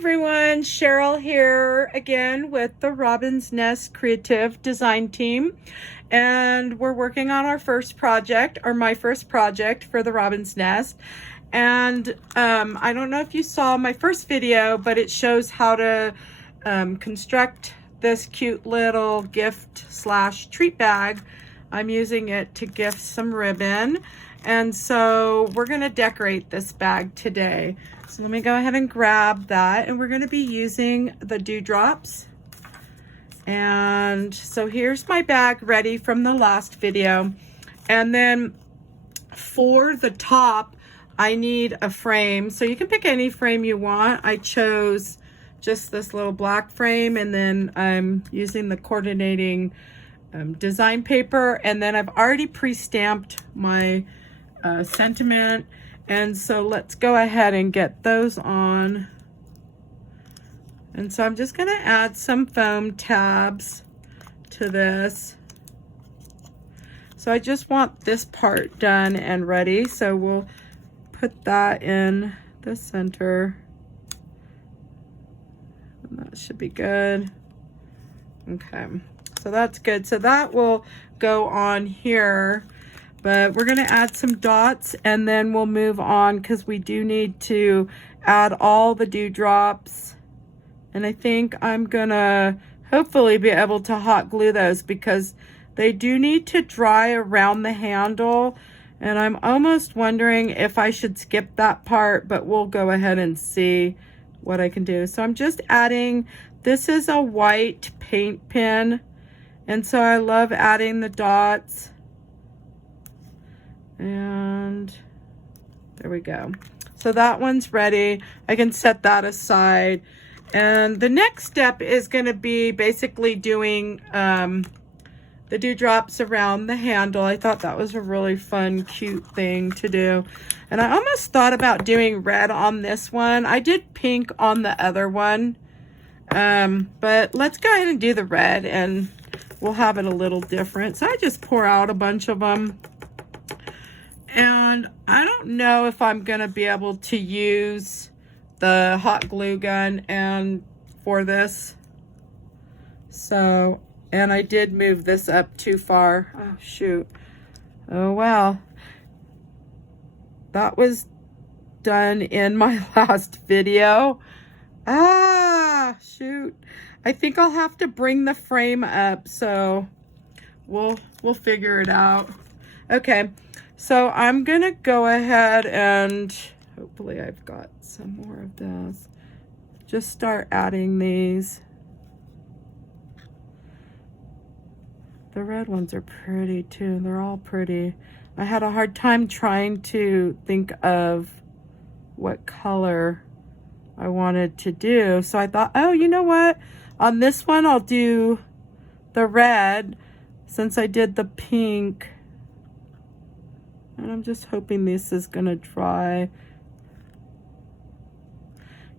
everyone, Cheryl here again with the Robin's Nest Creative Design Team, and we're working on our first project, or my first project for the Robin's Nest. And I don't know if you saw my first video, but it shows how to construct this cute little gift slash treat bag. I'm using it to gift some ribbon, and so we're going to decorate this bag today. So let me go ahead and grab that, and we're going to be using the dewdrops. And so here's my bag ready from the last video. And then for the top, I need a frame. So you can pick any frame you want. I chose just this little black frame, and then I'm using the coordinating design paper, and then I've already pre-stamped my sentiment. And so let's go ahead and get those on. And so I'm just going to add some foam tabs to this. So I just want this part done and ready. So we'll put that in the center. And that should be good. Okay, so that's good. So that will go on here. But we're going to add some dots, and then we'll move on because we do need to add all the dewdrops. And I think I'm going to hopefully be able to hot glue those because they do need to dry around the handle. And I'm almost wondering if I should skip that part, but we'll go ahead and see what I can do. So I'm just adding, this is a white paint pen, and so I love adding the dots. And there we go. So that one's ready. I can set that aside. And the next step is going to be basically doing the dewdrops around the handle. I thought that was a really fun, cute thing to do. And I almost thought about doing red on this one. I did pink on the other one. But let's go ahead and do the red, and we'll have it a little different. So I just pour out a bunch of them. And I don't know if I'm going to be able to use the hot glue gun and for this. So, and I did move this up too far. Oh, shoot. Oh, well. That was done in my last video. Ah, shoot. I think I'll have to bring the frame up, so we'll figure it out. Okay. So I'm going to go ahead and hopefully I've got some more of this. Just start adding these. The red ones are pretty too. They're all pretty. I had a hard time trying to think of what color I wanted to do. So I thought, oh, you know what? On this one, I'll do the red since I did the pink. And I'm just hoping this is going to dry.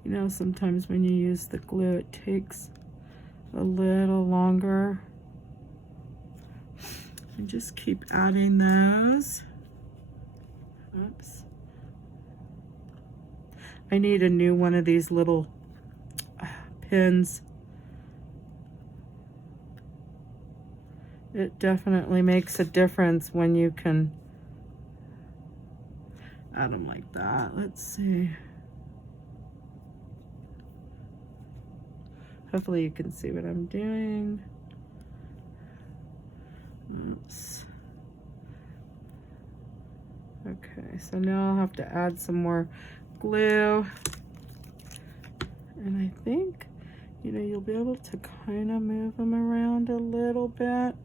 You know, sometimes when you use the glue, it takes a little longer. And just keep adding those. Oops. I need a new one of these little pins. It definitely makes a difference when you can add them like that. Let's see. Hopefully you can see what I'm doing. Oops. Okay, so now I'll have to add some more glue. And I think, you know, you'll be able to kind of move them around a little bit.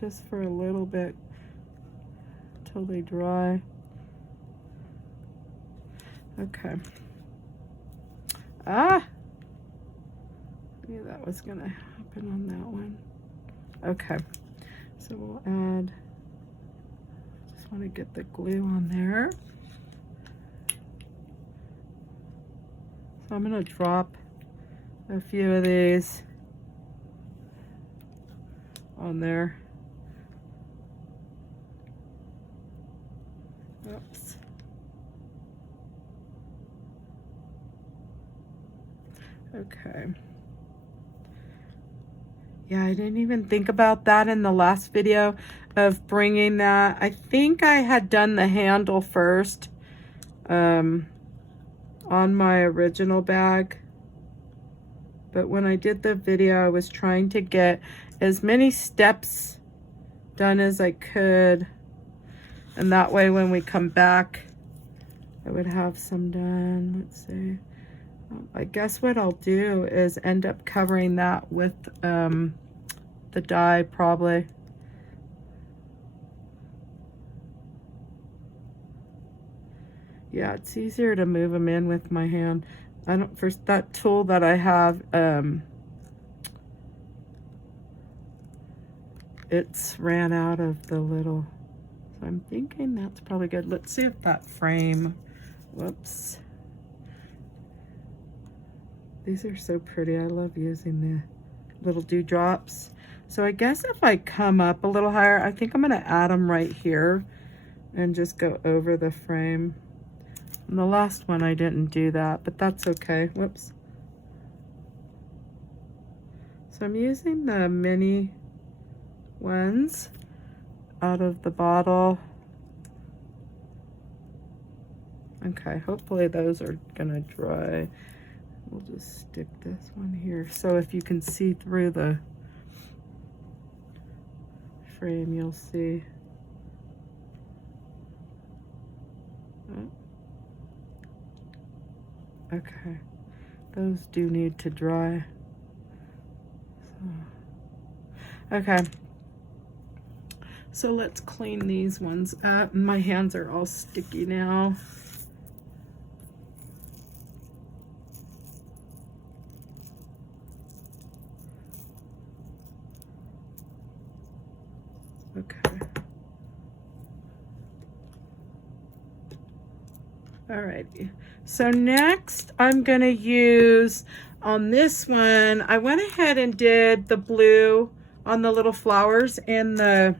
Just for a little bit. Till they dry. Okay. Ah! I knew that was gonna happen on that one. Okay. So we'll add, just want to get the glue on there. So I'm gonna drop a few of these on there. Oops. Okay. Yeah, I didn't even think about that in the last video of bringing that. I think I had done the handle first on my original bag. But when I did the video, I was trying to get as many steps done as I could. And that way when we come back, I would have some done. Let's see. I guess what I'll do is end up covering that with the die probably. Yeah, it's easier to move them in with my hand. I don't, for that tool that I have, it's ran out of the little, so I'm thinking that's probably good. Let's see if that frame, whoops. These are so pretty. I love using the little dewdrops. So I guess if I come up a little higher, I think I'm gonna add them right here and just go over the frame. And the last one I didn't do that, but that's okay. Whoops. So I'm using the mini ones out of the bottle. Okay, hopefully those are gonna dry. We'll just stick this one here. So if you can see through the frame, you'll see. Oh. Okay, those do need to dry. So, okay, so let's clean these ones up. My hands are all sticky now. Okay. Alrighty. So next I'm gonna use on this one, I went ahead and did the blue on the little flowers and the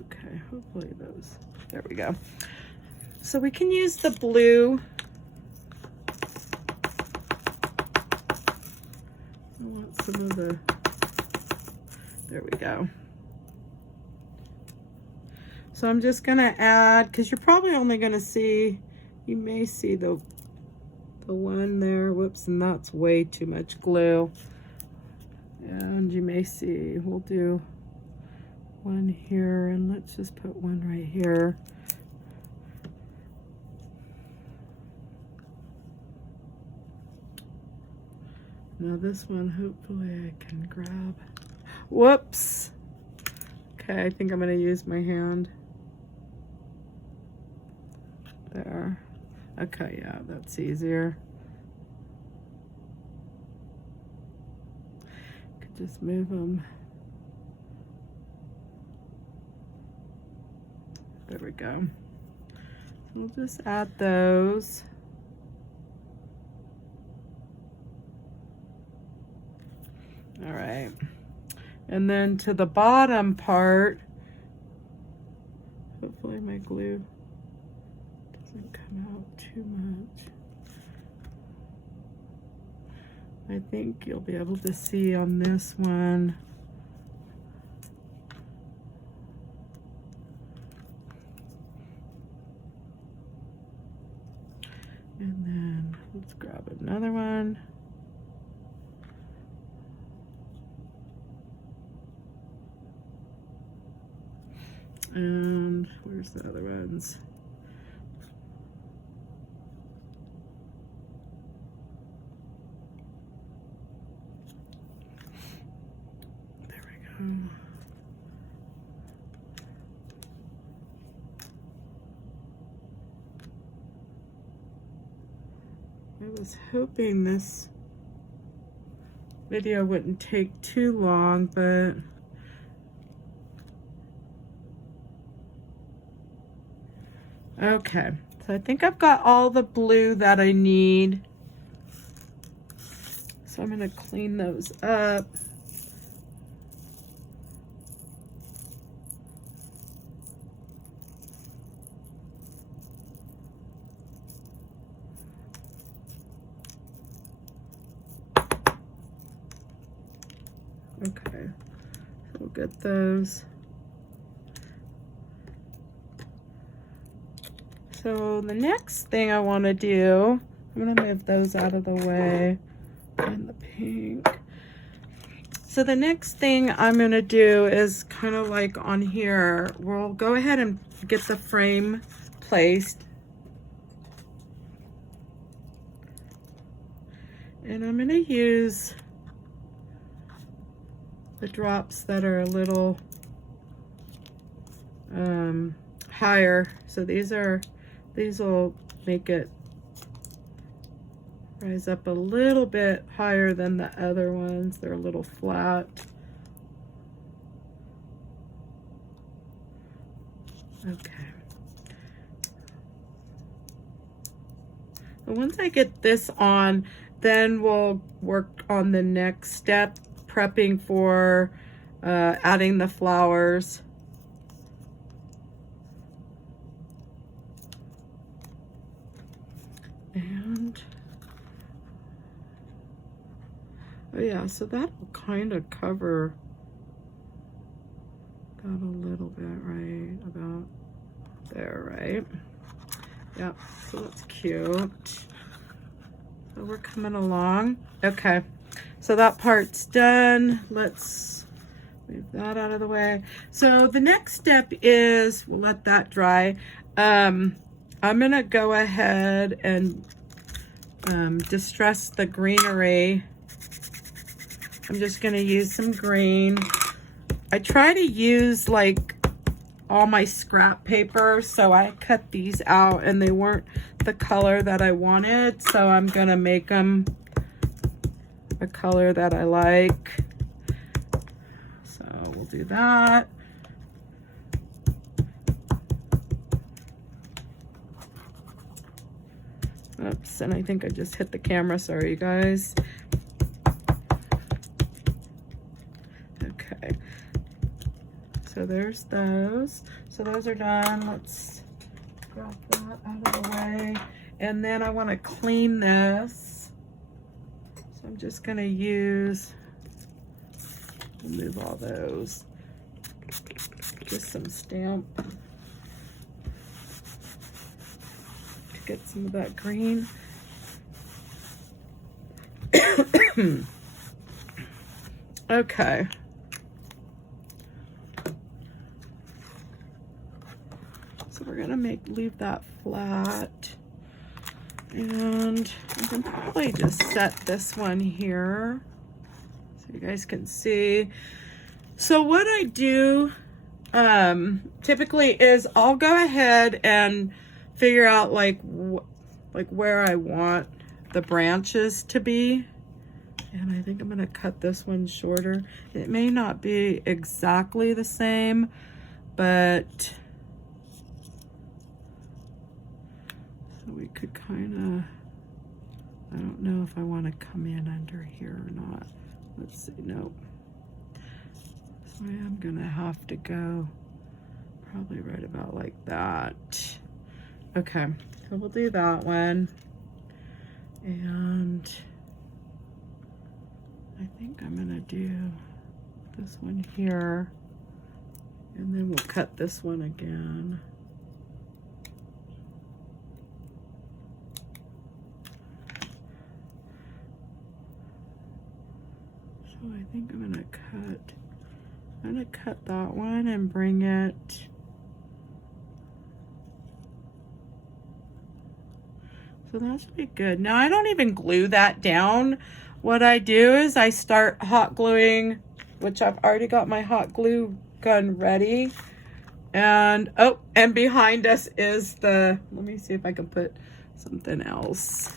okay, hopefully those, there we go. So we can use the blue. I want some of the, there we go. So I'm just gonna add, because you're probably only gonna see, you may see the one there, whoops, and that's way too much glue. And you may see, we'll do one here, and let's just put one right here. Now this one, hopefully I can grab. Whoops. Okay, I think I'm gonna use my hand. There. Okay, yeah, that's easier. Could just move them. There we go. We'll just add those. All right. And then to the bottom part, hopefully my glue doesn't come out too much. I think you'll be able to see on this one. And then let's grab another one. And where's the other ones? There we go. I was hoping this video wouldn't take too long, but okay, so I think I've got all the blue that I need. So I'm gonna clean those up. we'll get those. So the next thing I want to do, I'm going to move those out of the way, and the pink. So the next thing I'm going to do is kind of like on here, we'll go ahead and get the frame placed. And I'm going to use the drops that are a little higher. So these will make it rise up a little bit higher than the other ones. They're a little flat. Okay. But once I get this on, then we'll work on the next step, prepping for adding the flowers. And oh yeah, so that will kind of cover that a little bit right about there, right? Yep, so that's cute. So we're coming along. Okay, so that part's done. Let's move that out of the way. So the next step is, we'll let that dry. I'm gonna go ahead and distress the greenery. I'm just gonna use some green. I try to use like all my scrap paper, so I cut these out and they weren't the color that I wanted, so I'm gonna make them a color that I like. So we'll do that. Oops, and I think I just hit the camera, sorry you guys. Okay, so there's those. So those are done. Let's grab that out of the way. And then I want to clean this. So I'm just going to remove all those. Just some stamp to get some of that green. Okay. So we're gonna leave that flat, and I can probably just set this one here so you guys can see. So what I do typically is I'll go ahead and figure out like where I want the branches to be. And I think I'm gonna cut this one shorter. It may not be exactly the same, but so we could kind of, I don't know if I want to come in under here or not. Let's see, nope. So I am gonna have to go probably right about like that. Okay, so we'll do that one. And I think I'm gonna do this one here, and then we'll cut this one again. So I think I'm gonna cut that one and bring it. So that's pretty good. Now I don't even glue that down. What I do is I start hot gluing, which I've already got my hot glue gun ready. And, oh, and behind us is let me see if I can put something else.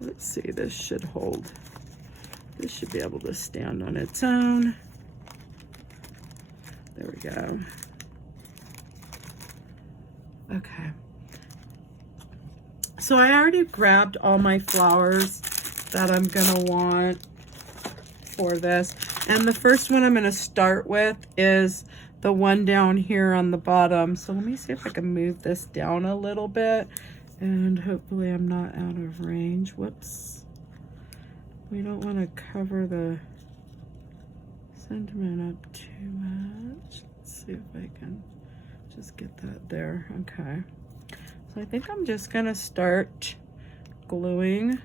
Let's see, this should hold. This should be able to stand on its own. There we go. Okay. So I already grabbed all my flowers that I'm gonna want for this. And the first one I'm gonna start with is the one down here on the bottom. So let me see if I can move this down a little bit, and hopefully I'm not out of range. Whoops. We don't wanna cover the sentiment up too much. Let's see if I can just get that there. Okay. So I think I'm just gonna start gluing.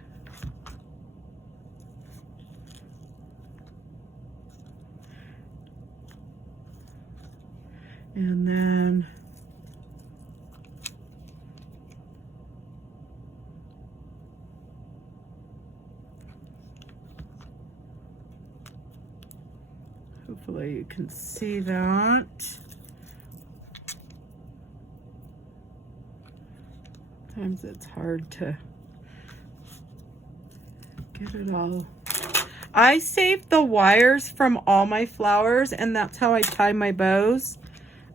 And then hopefully you can see that. Sometimes it's hard to get it all. I saved the wires from all my flowers, and that's how I tie my bows.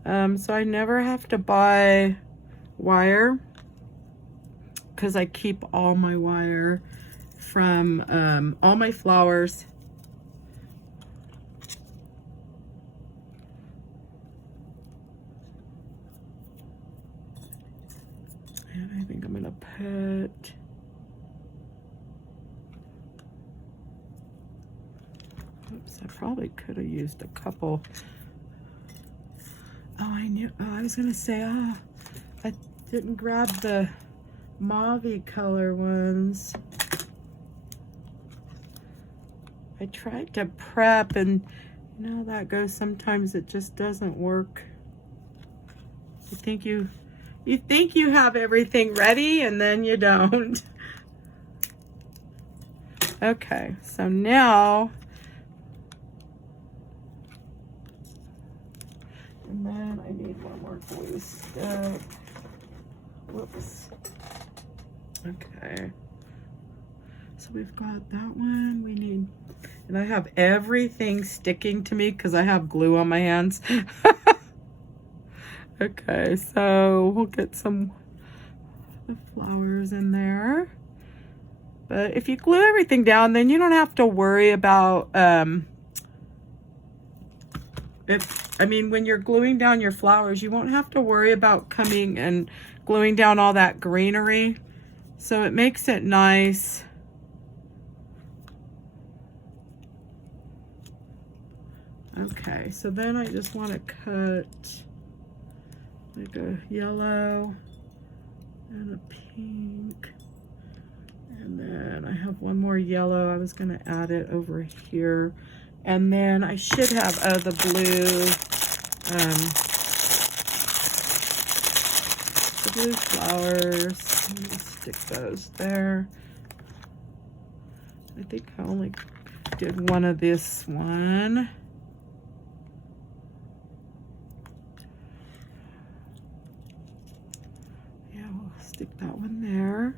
So I never have to buy wire because I keep all my wire from all my flowers. And I think I'm gonna put oops, I probably could have used a couple. I was gonna say, I didn't grab the mauve-y color ones. I tried to prep, and you know how that goes. Sometimes it just doesn't work. You think you have everything ready, and then you don't. Okay, so now, and then I need one more glue stick. Whoops. Okay. So we've got that one. We need, and I have everything sticking to me because I have glue on my hands. Okay, so we'll get some of the flowers in there. But if you glue everything down, then you don't have to worry about when you're gluing down your flowers, you won't have to worry about coming and gluing down all that greenery. So it makes it nice. Okay, so then I just want to cut like a yellow and a pink. And then I have one more yellow. I was going to add it over here. And then I should have the blue flowers. I'm gonna stick those there. I think I only did one of this one. Yeah, we'll stick that one there.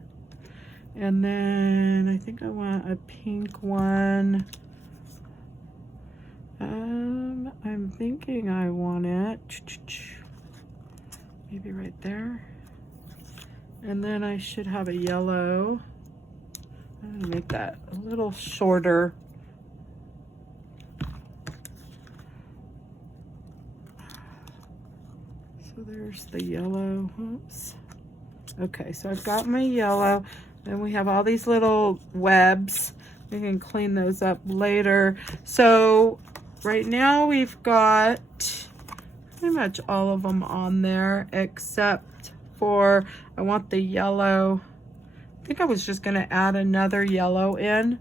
And then I think I want a pink one. I'm thinking I want it maybe right there. And then I should have a yellow. I'm gonna make that a little shorter. So there's the yellow. Oops. Okay, so I've got my yellow. Then we have all these little webs. We can clean those up later. So right now we've got pretty much all of them on there except for, I want the yellow. I think I was just gonna add another yellow in.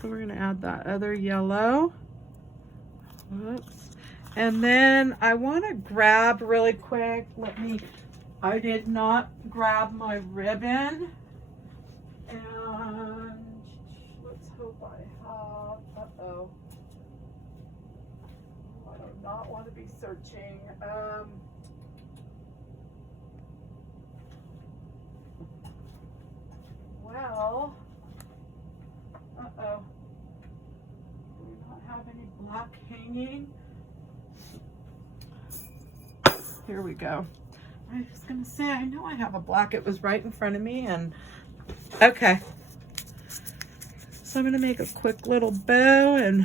So we're gonna add that other yellow. Whoops. And then I wanna grab really quick, I did not grab my ribbon. And let's hope I have, uh-oh. I do not want to be searching. Well, uh-oh. Do we not have any black hanging? Here we go. I was gonna say, I know I have a black. It was right in front of me, and okay. So I'm gonna make a quick little bow and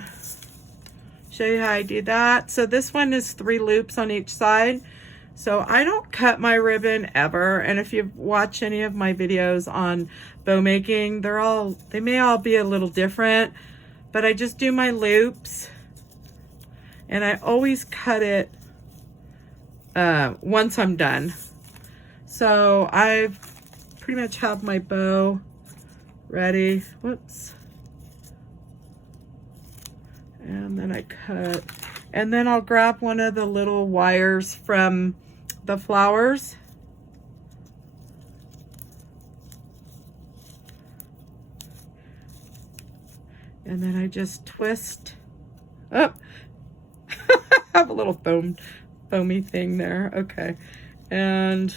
show you how I do that. So this one is 3 loops on each side. So I don't cut my ribbon ever. And if you've watched any of my videos on bow making, they may all be a little different, but I just do my loops and I always cut it once I'm done. So I've pretty much have my bow ready. Whoops. And then I cut, and then I'll grab one of the little wires from the flowers. And then I just twist. Oh, I have a little foamy thing there. Okay. And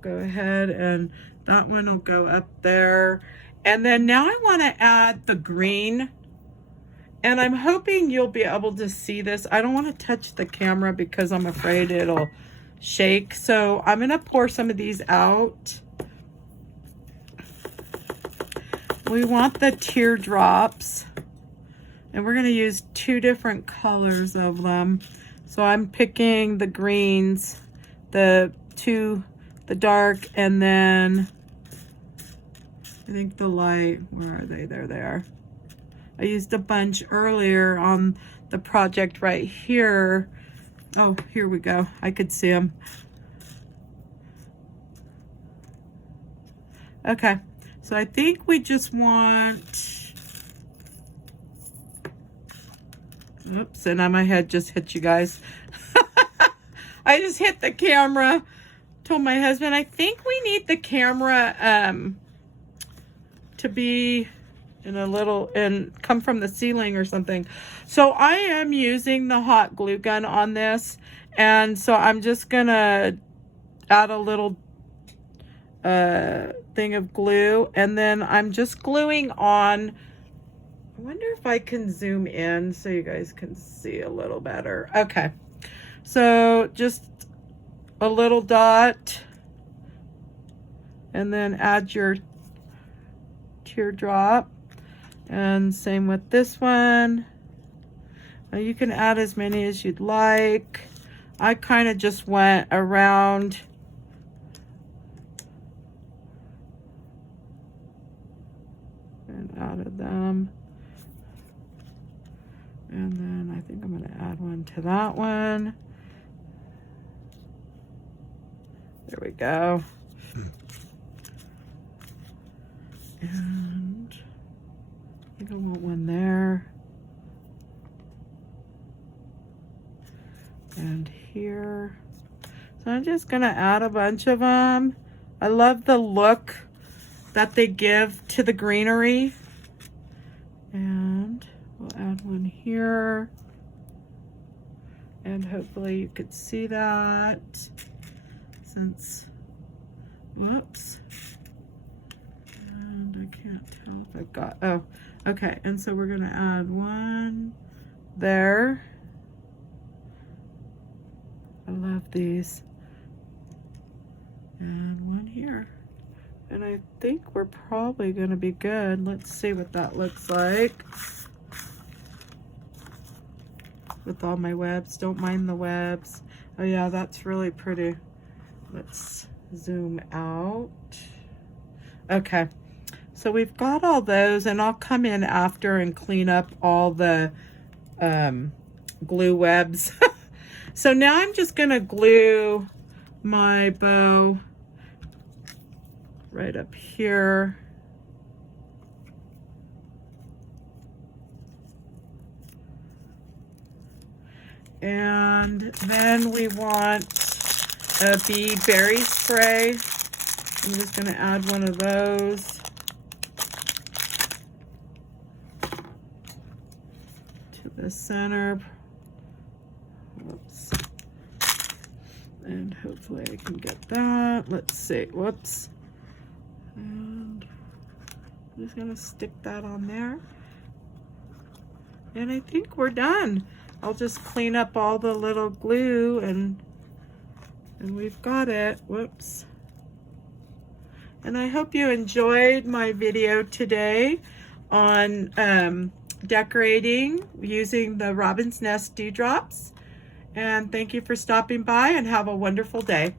go ahead, and that one will go up there. And then now I want to add the green. And I'm hoping you'll be able to see this. I don't want to touch the camera because I'm afraid it'll shake. So I'm going to pour some of these out. We want the teardrops. And we're going to use 2 different colors of them. So I'm picking the greens, the dark, and then I think the light. Where are they? There they are. I used a bunch earlier on the project right here. Oh, here we go. I could see them. Okay, so I think we just want, oops, and my head just hit you guys. I just hit the camera. Told my husband, I think we need the camera to be in a little, and come from the ceiling or something. So I am using the hot glue gun on this, and so I'm just gonna add a little thing of glue, and then I'm just gluing on. I wonder if I can zoom in so you guys can see a little better. Okay, so just a little dot, and then add your teardrop. And same with this one. You can add as many as you'd like. I kind of just went around and added them. And then I think I'm going to add one to that one. There we go. And I think I want one there. And here. So I'm just going to add a bunch of them. I love the look that they give to the greenery. And we'll add one here. And hopefully you could see that. Since, whoops. And I can't tell if I've got, oh, okay. And so we're going to add one there. I love these. And one here. And I think we're probably going to be good. Let's see what that looks like. With all my webs. Don't mind the webs. Oh yeah, that's really pretty. Let's zoom out. Okay. So we've got all those, and I'll come in after and clean up all the glue webs. So now I'm just going to glue my bow right up here. And then we want a bee berry spray. I'm just going to add one of those to the center. Whoops. And hopefully I can get that. Let's see. Whoops. And I'm just going to stick that on there. And I think we're done. I'll just clean up all the little glue and we've got it. Whoops. And I hope you enjoyed my video today on decorating using the Robin's Nest Dewdrops. And thank you for stopping by, and have a wonderful day.